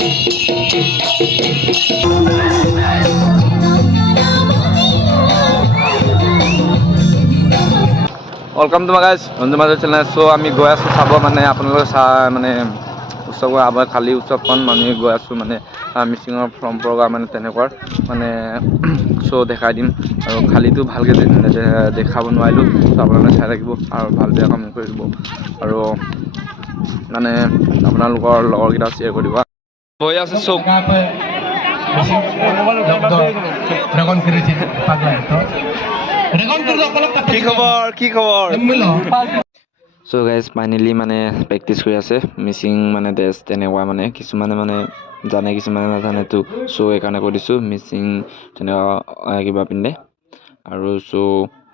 Welcome to my guys Ranju माझा channel. सो आम गई आसो चाब मानने अपने मानने उत्सव आबार खाली उत्सव मानी गई आसो मानने मिसिंग परम्परा मानने तेनेकुवार माने शो देखाई दिम और खाली तो भालके देखाब নোৱাৰিলো। तो आपलोके चाই থাকিব और ভাল बेয়া कमेन्ट কৰি দিব और माने আপোনালোকৰ লগৰকেইটা শ্বেয়াৰ কৰি দিব। হৈ আছে চব কি খবৰ सो गाइज फाइनेली माने प्रेक्टिस কৰি আছে मिसिंग माने ड्रेस तेनेकुवा माने किछुमाने माने जाने किछुमाने नाजाने तो सो एकाने কৈ দিছো मिसिंग तेनेकुवा किबा पिन्धे আৰু सो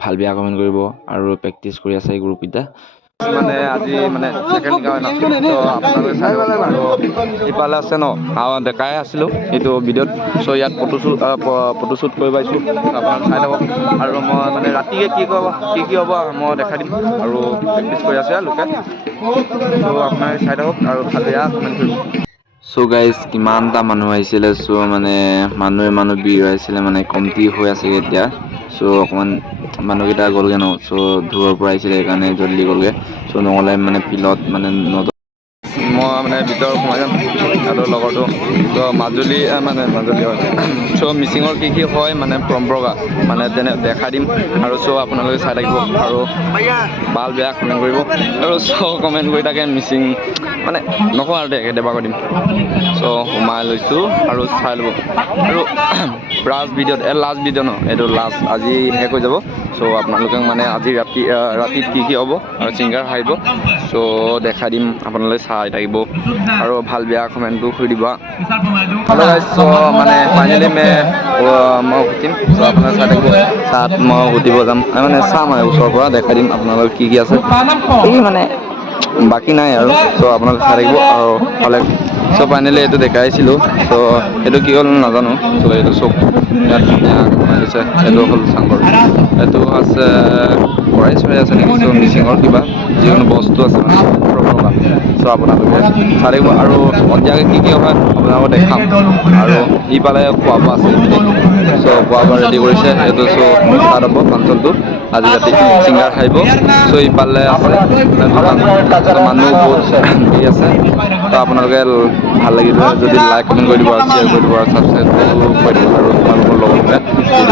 ভাল বেয়া কমেন্ট কৰিব আৰু প্ৰেক্টিস কৰি আছে গ্ৰুপ ইটা মানে আজি মানে সেকেন্ড গান আছে তো আপোনালোকে চাই আৰু ইপালে আছে ন দেখাই আছিলো এইটো ভিডিঅ'ত। সো ইয়াত ফটোশুট কৰি পাইছো আপোনালোকে চাই থাকক আৰু মই মানে ৰাতিকে কি হ'ব মই দেখাই দিম আৰু প্ৰেক্টিস কৰি আছে লোকে। তো আপোনালোকে চাই থাকক আৰু ভাল বেয়া কমেন্ট কৰিব। सो गाइज किमानटा मानुह आइसिले सो माने मानुह ভিৰ आइसिले माने कमटी হৈ আছে এতিয়া। सो অকমান মানুহকেইটা গ'লগে ন सो দূৰৰ পৰা আইছিলে সেইকাৰণে জল্দি গ'লগে। सो নহ'লে মানে পিলত মানে মই মানে ভিতৰত সোমাই যাম আৰু লগৰটো তো মাজুলী মানে মাজুলী হয়। সো মিচিঙৰ কি হয় মানে পৰম্পৰা মানে তেনে দেখাই দিম আৰু সো আপোনালোকে চাই থাকিব আৰু ভাল বেয়া কমেন্ট কৰিব আৰু সো কমেন্ট কৰি থাকে মিচিং মানে নকওঁ আৰু কেতিয়াবা কৈ দিম। সো সোমাই লৈছোঁ আৰু চাই ল'ব আৰু লাষ্ট ভিডিঅ'ত লাষ্ট ভিডিঅ' ন এইটো লাষ্ট আজি শেষ হৈ যাব। সো আপোনালোকে মানে আজি ৰাতিত কি হ'ব আৰু ছিংগাৰ আহিব সো দেখাই দিম আপোনালোকে চাই থাকিব আৰু ভাল বেয়া কমেন্টটো কৰি দিব। হেল্ল' গাইজ সো মানে ফাইনেলি মই উঠিম সো আপোনালোকে চাই থাকিব। চাত মই উঠিব যাম মানে চাম আৰু ওচৰৰ পৰা দেখাই দিম আপোনালোকে কি আছে এই মানে বাকী নাই আৰু সো আপোনালোকে চাই থাকিব আৰু হ'লে সো ফাইনেলি এইটো দেখাইছিলোঁ। সো এইটো কি হ'ল নাজানো। সো এইটো চব ইয়াত বনাই দিছে। এইটো হ'ল চাংঘৰ, এইটো আছে কৰাই চৰাই আছে নেকি। সো মিচিঙৰ কিবা যিকোনো বস্তু আছে মানে সো আপোনালোকে চাই থাকিব আৰু সন্ধিয়াকৈ কি হয় আপোনালোকক দেখাম আৰু ইফালে খোৱা বোৱা আছে। সো খোৱা বোৱা ৰেডি কৰিছে এইটো সো ষ্টাৰ্ট হ'ব ফাংচনটো আজি ৰাতি ছিংগাৰ আহিব। সো ইফালে আছে মানুহ বহুত ভিৰ আছে। তো আপোনালোকে ভাল লাগিলে যদি লাইক কমেণ্ট কৰি দিব আৰু শ্বেয়াৰ কৰি দিব আৰু ছাবস্ক্ৰাইবটো কৰি দিব আৰু তোমালোকৰ লগৰবোৰে দি দিব।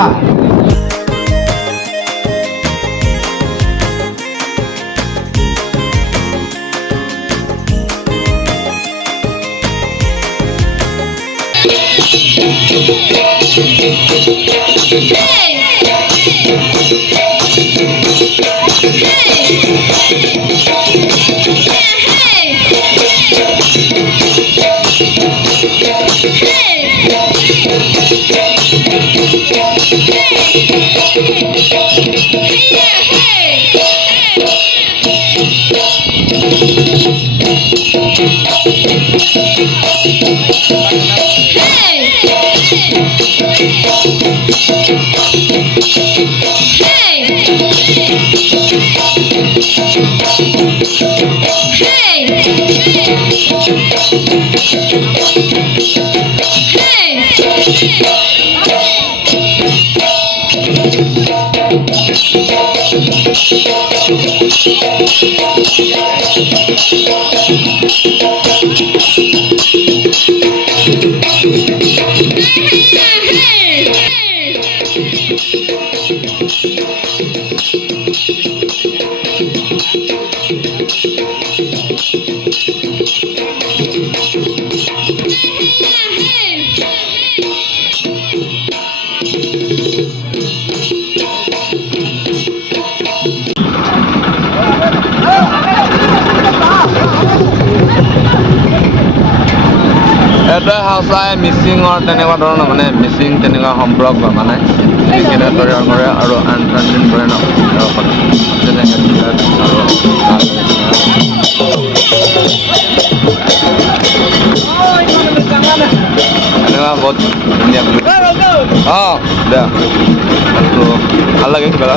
এটা সঁচাই মিচিঙৰ তেনেকুৱা ধৰণৰ মানে মিচিং তেনেকুৱা সম্পৰ্ক মানে এইকেইটা তৈয়াৰ কৰে আৰু আনফ্ৰেণ্ডিং কৰে ন এনেকুৱা বহুত ধুনীয়া অঁ দে আৰু ভাল লাগে কিবা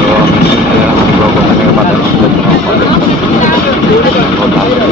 আৰু সম্পৰ্ক তেনেকৈ পাতে বহুত ভাল লাগে।